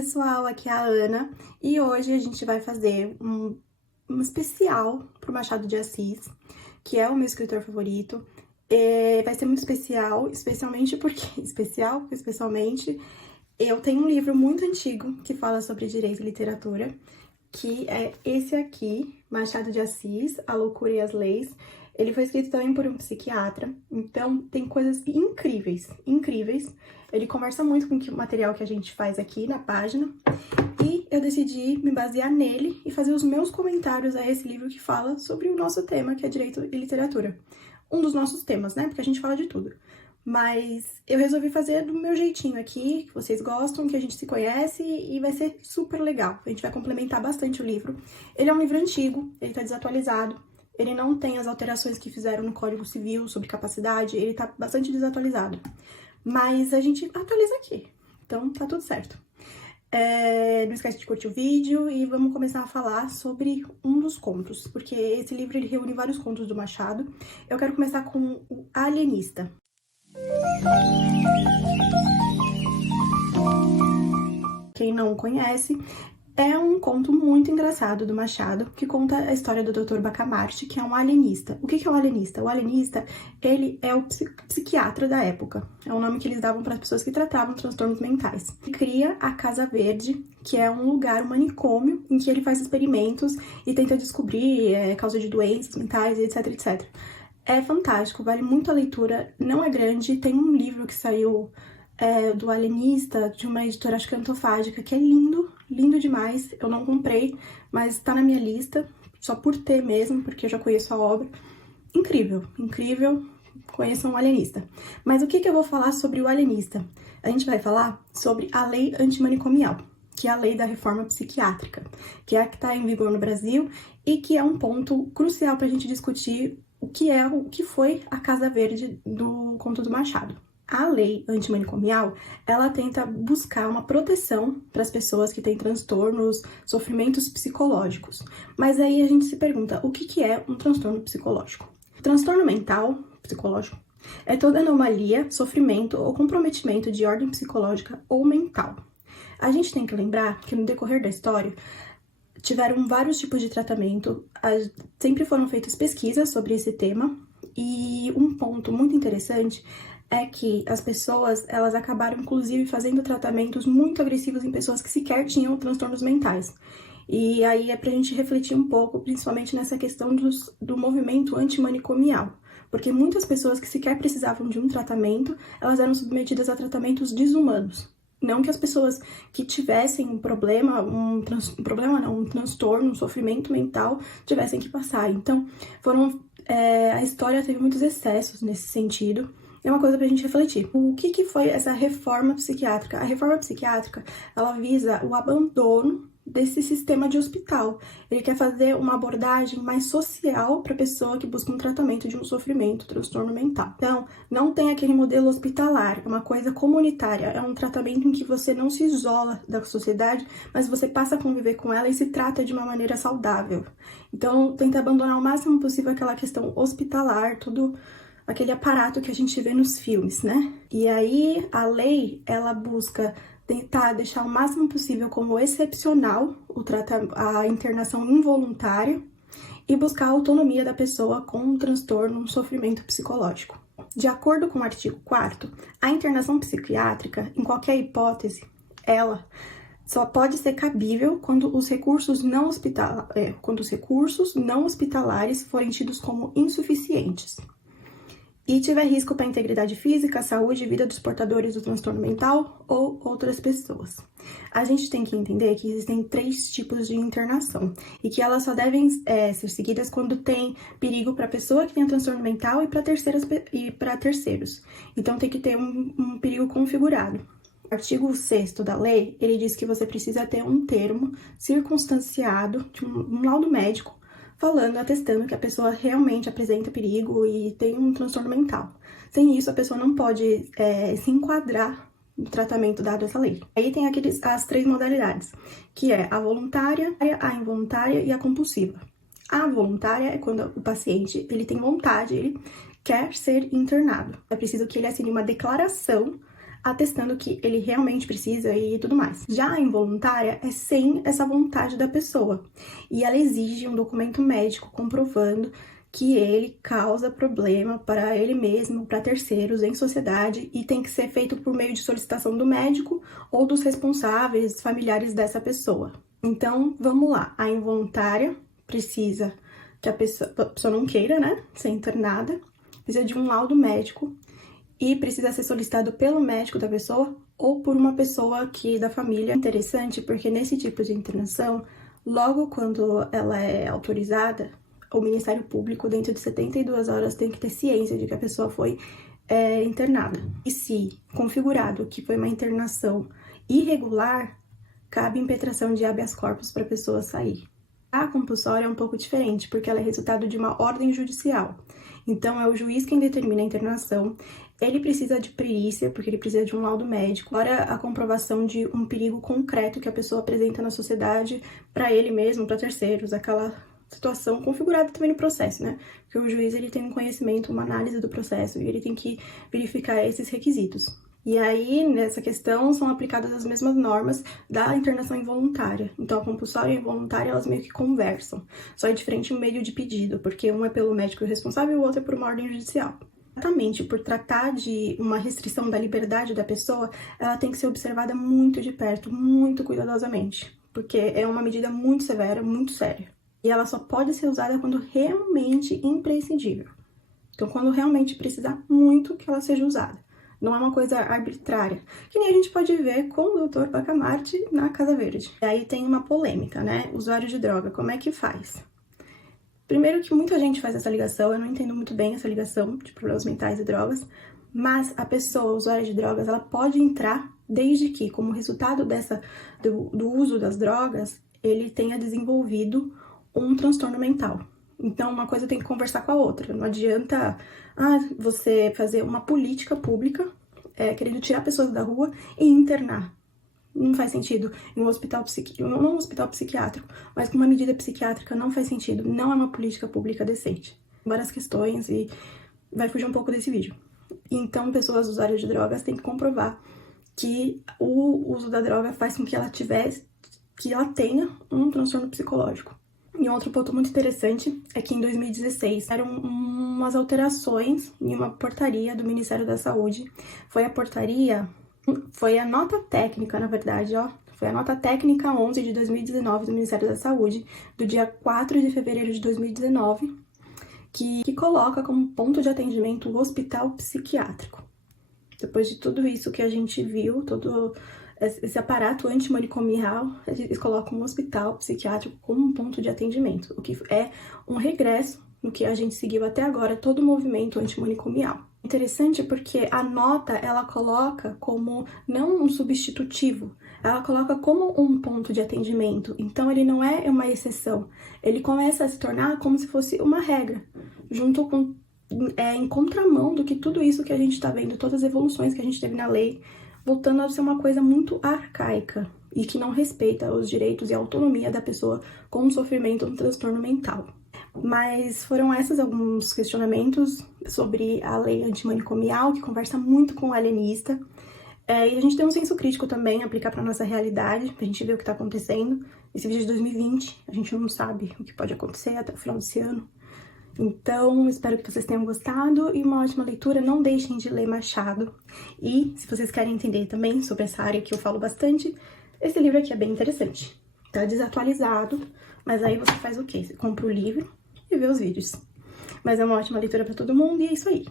Pessoal, aqui é a Ana e hoje a gente vai fazer um especial pro Machado de Assis, que é o meu escritor favorito. Vai ser muito especial, especialmente porque eu tenho um livro muito antigo que fala sobre direito e literatura, que é esse aqui, Machado de Assis, A Loucura e as Leis. Ele foi escrito também por um psiquiatra, então tem coisas incríveis, incríveis. Ele conversa muito com o material que a gente faz aqui na página, e eu decidi me basear nele e fazer os meus comentários a esse livro que fala sobre o nosso tema, que é direito e literatura. Um dos nossos temas, né? Porque a gente fala de tudo. Mas eu resolvi fazer do meu jeitinho aqui, que vocês gostam, que a gente se conhece, e vai ser super legal. A gente vai complementar bastante o livro. Ele é um livro antigo, ele tá desatualizado, ele não tem as alterações que fizeram no Código Civil sobre capacidade, ele tá bastante desatualizado. Mas a gente atualiza aqui, então tá tudo certo. Não esquece de curtir o vídeo e vamos começar a falar sobre um dos contos, porque esse livro ele reúne vários contos do Machado. Eu quero começar com o Alienista. Quem não conhece, é um conto muito engraçado do Machado, que conta a história do Dr. Bacamarte, que é um alienista. O que é o alienista? O alienista, ele é o psiquiatra da época. É o nome que eles davam para as pessoas que tratavam transtornos mentais. Ele cria a Casa Verde, que é um lugar, um manicômio, em que ele faz experimentos e tenta descobrir causa de doenças mentais, etc, etc. É fantástico, vale muito a leitura, não é grande, tem um livro que saiu do Alienista, de uma editora, acho que antofágica, que é lindo, lindo demais. Eu não comprei, mas tá na minha lista, só por ter mesmo, porque eu já conheço a obra. Incrível, incrível, conheçam o Alienista. Mas o que eu vou falar sobre o Alienista? A gente vai falar sobre a lei antimanicomial, que é a lei da reforma psiquiátrica, que é a que está em vigor no Brasil e que é um ponto crucial para a gente discutir o que foi a Casa Verde do conto do Machado. A lei antimanicomial, ela tenta buscar uma proteção para as pessoas que têm transtornos, sofrimentos psicológicos. Mas aí a gente se pergunta, o que é um transtorno psicológico? O transtorno mental, psicológico, é toda anomalia, sofrimento ou comprometimento de ordem psicológica ou mental. A gente tem que lembrar que no decorrer da história, tiveram vários tipos de tratamento, sempre foram feitas pesquisas sobre esse tema, e um ponto muito interessante é que as pessoas, elas acabaram, inclusive, fazendo tratamentos muito agressivos em pessoas que sequer tinham transtornos mentais. E aí é pra gente refletir um pouco, principalmente nessa questão do movimento antimanicomial. Porque muitas pessoas que sequer precisavam de um tratamento, elas eram submetidas a tratamentos desumanos. Não que as pessoas que tivessem um problema, um transtorno, um sofrimento mental, tivessem que passar. Então, a história teve muitos excessos nesse sentido. É uma coisa pra gente refletir. O que foi essa reforma psiquiátrica? A reforma psiquiátrica, ela visa o abandono desse sistema de hospital. Ele quer fazer uma abordagem mais social para a pessoa que busca um tratamento de um sofrimento, transtorno mental. Então, não tem aquele modelo hospitalar, é uma coisa comunitária, é um tratamento em que você não se isola da sociedade, mas você passa a conviver com ela e se trata de uma maneira saudável. Então, tenta abandonar o máximo possível aquela questão hospitalar, todo aquele aparato que a gente vê nos filmes, né? E aí, a lei, ela busca tentar deixar o máximo possível como excepcional a internação involuntária e buscar a autonomia da pessoa com um transtorno, um sofrimento psicológico. De acordo com o artigo 4º, a internação psiquiátrica, em qualquer hipótese, ela só pode ser cabível quando os recursos não hospitalares forem tidos como insuficientes e tiver risco para a integridade física, saúde e vida dos portadores do transtorno mental ou outras pessoas. A gente tem que entender que existem 3 tipos de internação e que elas só devem ser seguidas quando tem perigo para a pessoa que tem transtorno mental e para terceiros. Então tem que ter um perigo configurado. O artigo 6º da lei, ele diz que você precisa ter um termo circunstanciado de um laudo médico atestando que a pessoa realmente apresenta perigo e tem um transtorno mental. Sem isso, a pessoa não pode se enquadrar no tratamento dado essa lei. Aí tem as 3 modalidades, que é a voluntária, a involuntária e a compulsiva. A voluntária é quando o paciente ele tem vontade, ele quer ser internado. É preciso que ele assine uma declaração atestando que ele realmente precisa e tudo mais. Já a involuntária é sem essa vontade da pessoa, e ela exige um documento médico comprovando que ele causa problema para ele mesmo, para terceiros, em sociedade, e tem que ser feito por meio de solicitação do médico ou dos responsáveis, familiares dessa pessoa. Então, vamos lá. A involuntária precisa que a pessoa não queira, né, ser internada, precisa de um laudo médico e precisa ser solicitado pelo médico da pessoa ou por uma pessoa aqui da família. É interessante porque nesse tipo de internação, logo quando ela é autorizada, o Ministério Público, dentro de 72 horas, tem que ter ciência de que a pessoa foi internada. E se configurado que foi uma internação irregular, cabe impetração de habeas corpus para a pessoa sair. A compulsória é um pouco diferente, porque ela é resultado de uma ordem judicial. Então, é o juiz quem determina a internação. Ele precisa de perícia, porque ele precisa de um laudo médico. Agora, a comprovação de um perigo concreto que a pessoa apresenta na sociedade para ele mesmo, para terceiros, aquela situação configurada também no processo, né? Porque o juiz, ele tem um conhecimento, uma análise do processo, e ele tem que verificar esses requisitos. E aí, nessa questão, são aplicadas as mesmas normas da internação involuntária. Então, a compulsória e a involuntária, elas meio que conversam. Só é diferente o meio de pedido, porque um é pelo médico responsável e o outro é por uma ordem judicial. Exatamente, por tratar de uma restrição da liberdade da pessoa, ela tem que ser observada muito de perto, muito cuidadosamente, porque é uma medida muito severa, muito séria. E ela só pode ser usada quando realmente imprescindível. Então, quando realmente precisar muito que ela seja usada. Não é uma coisa arbitrária, que nem a gente pode ver com o Dr. Bacamarte na Casa Verde. E aí tem uma polêmica, né? Usuário de droga, como é que faz? Primeiro que muita gente faz essa ligação, eu não entendo muito bem essa ligação de problemas mentais e drogas, mas a pessoa usuária de drogas, ela pode entrar desde que, como resultado do uso das drogas, ele tenha desenvolvido um transtorno mental. Então, uma coisa tem que conversar com a outra. Não adianta você fazer uma política pública querendo tirar pessoas da rua e internar. Não faz sentido. Em um hospital não um hospital psiquiátrico, mas com uma medida psiquiátrica não faz sentido. Não é uma política pública decente. Várias questões e vai fugir um pouco desse vídeo. Então, pessoas usuárias de drogas têm que comprovar que o uso da droga faz com que ela tenha um transtorno psicológico. E outro ponto muito interessante é que em 2016 eram umas alterações em uma portaria do Ministério da Saúde. Foi a nota técnica, na verdade, foi a nota técnica 11 de 2019 do Ministério da Saúde, do dia 4 de fevereiro de 2019, que coloca como ponto de atendimento o hospital psiquiátrico. Depois de tudo isso que a gente viu, todo esse aparato antimanicomial, eles colocam um hospital psiquiátrico como um ponto de atendimento, o que é um regresso no que a gente seguiu até agora, todo o movimento antimanicomial. Interessante porque a nota, ela coloca como não um substitutivo, ela coloca como um ponto de atendimento, então ele não é uma exceção, ele começa a se tornar como se fosse uma regra, junto com, em contramão do que tudo isso que a gente está vendo, todas as evoluções que a gente teve na lei, voltando a ser uma coisa muito arcaica e que não respeita os direitos e a autonomia da pessoa com um sofrimento ou um transtorno mental. Mas foram esses alguns questionamentos sobre a lei antimanicomial, que conversa muito com o alienista. E a gente tem um senso crítico também, aplicar para nossa realidade, pra gente ver o que tá acontecendo. Esse vídeo é de 2020, a gente não sabe o que pode acontecer até o final desse ano. Então, espero que vocês tenham gostado e uma ótima leitura. Não deixem de ler Machado. E, se vocês querem entender também sobre essa área que eu falo bastante, esse livro aqui é bem interessante. Tá desatualizado, mas aí você faz o quê? Você compra o livro e vê os vídeos. Mas é uma ótima leitura pra todo mundo e é isso aí.